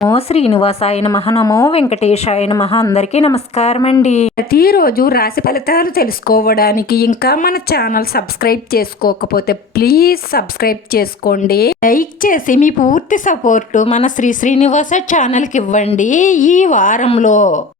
ఓ శ్రీనివాసాయ నమః. నమో వెంకటేశాయ నమః. అందరికీ నమస్కారం అండి. ప్రతిరోజు రాశి ఫలితాలు తెలుసుకోవడానికి ఇంకా మన ఛానల్ సబ్స్క్రైబ్ చేసుకోకపోతే ప్లీజ్ సబ్స్క్రైబ్ చేసుకోండి. లైక్ చేసి మీ పూర్తి సపోర్ట్ మన శ్రీనివాస ఛానల్కి ఇవ్వండి. ఈ వారంలో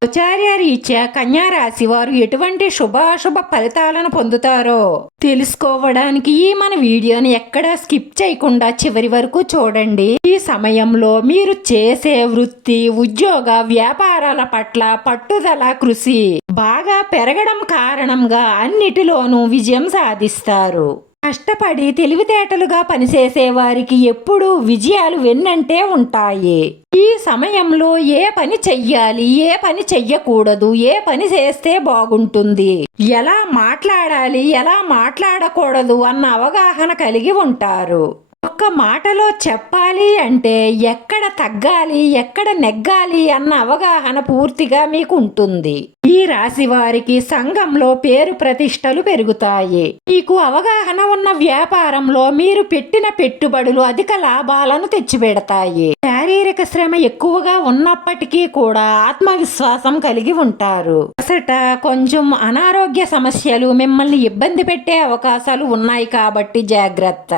ఆచార్య రీత్యా కన్యా రాశి వారు ఎటువంటి శుభాశుభ ఫలితాలను పొందుతారో తెలుసుకోవడానికి ఈ మన వీడియోని ఎక్కడా స్కిప్ చేయకుండా చివరి వరకు చూడండి. ఈ సమయంలో మీరు చేసే వృత్తి, ఉద్యోగ, వ్యాపారాల పట్ల పట్టుదల, కృషి బాగా పెరగడం కారణంగా అన్నిటిలోనూ విజయం సాధిస్తారు. కష్టపడి తెలివితేటలుగా పనిచేసే వారికి ఎప్పుడూ విజయాలు వెన్నంటే ఉంటాయి. ఈ సమయంలో ఏ పని చెయ్యాలి, ఏ పని చెయ్యకూడదు, ఏ పని చేస్తే బాగుంటుంది, ఎలా మాట్లాడాలి, ఎలా మాట్లాడకూడదు అన్న అవగాహన కలిగి ఉంటారు. ఒక్క మాటలో చెప్పాలి అంటే ఎక్కడ తగ్గాలి, ఎక్కడ నెగ్గాలి అన్న అవగాహన పూర్తిగా మీకు ఉంటుంది. ఈ రాశి వారికి సంఘంలో పేరు ప్రతిష్టలు పెరుగుతాయి. మీకు అవగాహన ఉన్న వ్యాపారంలో మీరు పెట్టిన పెట్టుబడులు అధిక లాభాలను తెచ్చిపెడతాయి. శారీరక శ్రమ ఎక్కువగా ఉన్నప్పటికీ కూడా ఆత్మవిశ్వాసం కలిగి ఉంటారు. అసట కొంచెం అనారోగ్య సమస్యలు మిమ్మల్ని ఇబ్బంది పెట్టే అవకాశాలు ఉన్నాయి కాబట్టి జాగ్రత్త.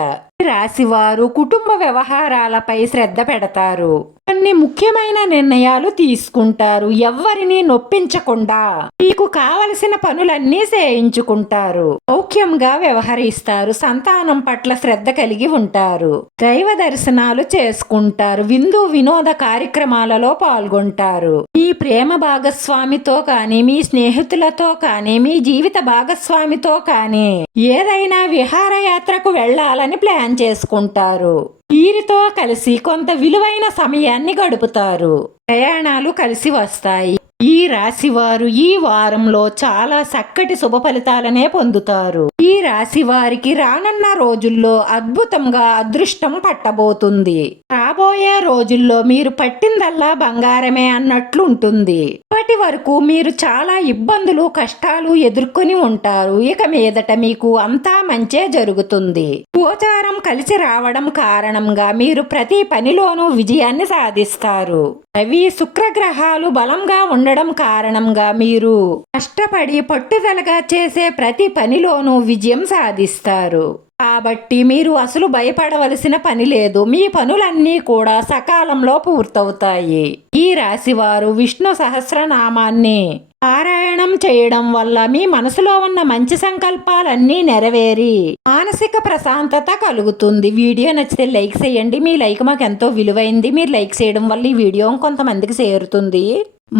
రాశివారు కుటుంబ వ్యవహారాలపై శ్రద్ధ పెడతారు. కొన్ని ముఖ్యమైన నిర్ణయాలు తీసుకుంటారు. ఎవ్వరిని నొప్పించకుండా మీకు కావలసిన పనులన్నీ చేయించుకుంటారు. సౌఖ్యంగా వ్యవహరిస్తారు. సంతానం పట్ల శ్రద్ధ కలిగి ఉంటారు. దైవ దర్శనాలు చేసుకుంటారు. విందు వినోద కార్యక్రమాలలో పాల్గొంటారు. మీ ప్రేమ భాగస్వామితో కానీ, మీ స్నేహితులతో కానీ, మీ జీవిత భాగస్వామితో కానీ ఏదైనా విహారయాత్రకు వెళ్లాలని ప్లాన్ చేసుకుంటారు. వీరితో కలిసి కొంత విలువైన సమయాన్ని గడుపుతారు. ప్రయాణాలు కలిసి వస్తాయి. ఈ రాశివారు ఈ వారంలో చాలా చక్కటి శుభ ఫలితాలనే పొందుతారు. ఈ రాశి వారికి రానున్న రోజుల్లో అద్భుతంగా అదృష్టం పట్టబోతుంది. రాబోయే రోజుల్లో మీరు పట్టిందల్లా బంగారమే అన్నట్లు ఉంటుంది. ఇప్పటి వరకు మీరు చాలా ఇబ్బందులు, కష్టాలు ఎదుర్కొని ఉంటారు. ఇక మీదట మీకు అంతా మంచే జరుగుతుంది. గోచారం కలిసి రావడం కారణంగా మీరు ప్రతి పనిలోనూ విజయాన్ని సాధిస్తారు. రవి, శుక్ర గ్రహాలు బలంగా ఉండడం కారణంగా మీరు కష్టపడి పట్టుదలగా చేసే ప్రతి పనిలోనూ విజయం సాధిస్తారు. కాబట్టి మీరు అసలు భయపడవలసిన పని లేదు. మీ పనులన్నీ కూడా సకాలంలో పూర్తవుతాయి. ఈ రాశివారు విష్ణు సహస్రనామాన్ని పారాయణం చేయడం వల్ల మీ మనసులో ఉన్న మంచి సంకల్పాలన్నీ నెరవేరి మానసిక ప్రశాంతత కలుగుతుంది. వీడియో నచ్చితే లైక్ చేయండి. మీ లైక్ మాకు ఎంతో విలువైంది. మీరు లైక్ చేయడం వల్ల ఈ వీడియో కొంతమందికి చేరుతుంది.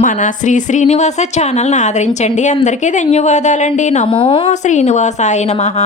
మన శ్రీనివాస ఛానల్ని ఆదరించండి. అందరికీ ధన్యవాదాలండి. నమో శ్రీనివాసాయ నమః.